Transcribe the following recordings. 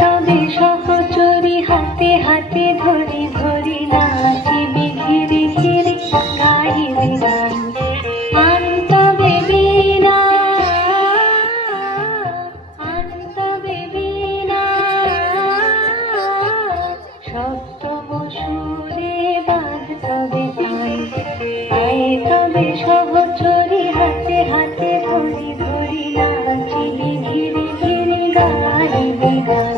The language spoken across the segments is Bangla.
তবে সহচরী হাতে হাতে ধরি ধরি নাচিবি ঘিরে ঘিরে গাইবি গান। আন তবে বীণা, আন তবে বীণা, সপ্তম সুরে বাঁধ তবে পাই। আয় তবে সহচরী হাতে হাতে ধরি ধরি নাচিবি ঘিরে ঘিরে গাইবি গান।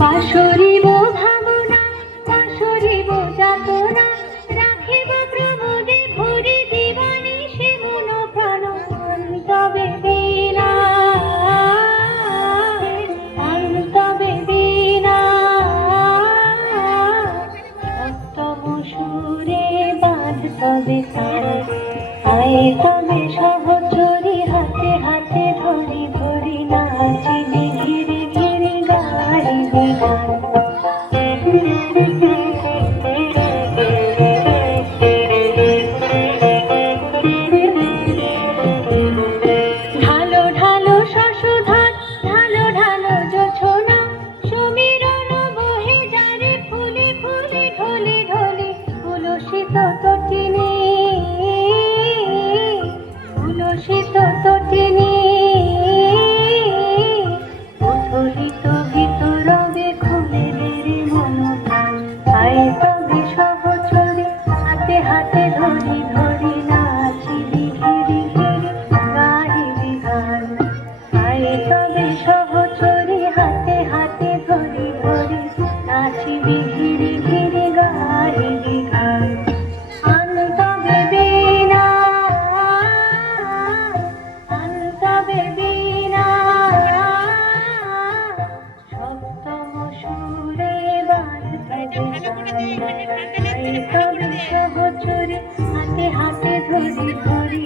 পাশরিব ভাবনা, পাশরিব যাতনা, রাখিব প্রমোদে ভরি দিবানি সে মন প্রাণ। আন তবে বীণা, আন তবে বীণা, সপ্তম সুরে বাঁধ তবে তান। আয় তবে সহচরী হাতে হাতে ধরি ধরি নাচিবি ঘিরে ঘিরে গাইবি গান। ঢালো ঢালো শশধার, ঢালো ঢালো জোছনা, সমীরণ বহে যারে ফুলে ফুলে ঢলে ঢলে। তুলসিত তটিনী, তুলসিত তটিনী, উথলিত ভিতরবে খুলে দেরে মন প্রাণ। আয় তবে সহচরী হাতে হাতে ধরি ধরি নাচিবি ঘিরে ঘিরে গাইবি গান। আয় তবে সহচরী হাতে হাতে ধরি ধরি নাচিবি ঘিরে ঘিরে গাইবি গান। আন তবে বীণা, আন তবে বীণা, সপ্তম সুরে বাঁধ তবে গান। আয় তবে সহচরী হাতে হাতে ধরি ধরি